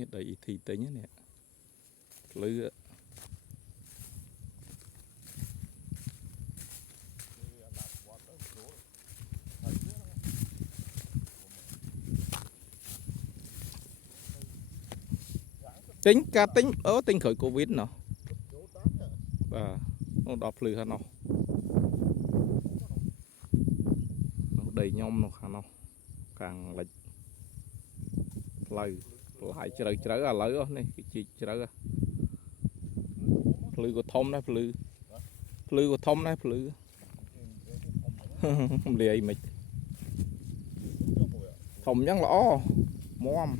នេះដីធីទិញនេះភ្លឺទិញការទិញអូទិញក្រោយកូវីដណោះបាទនោះដល់ភ្លឺហ្នឹងណោះដីខ្ញុំនោះខាងនោះខាងលិចផ្លូវផ្លាយជ្រៅជ្រៅឥឡូវនេះគេជីកជ្រៅភ្លឺក៏ធំដែរភ្លឺក៏ធំដែរភ្លឺលាយមិនធំអញ្ចឹងល្អមាំ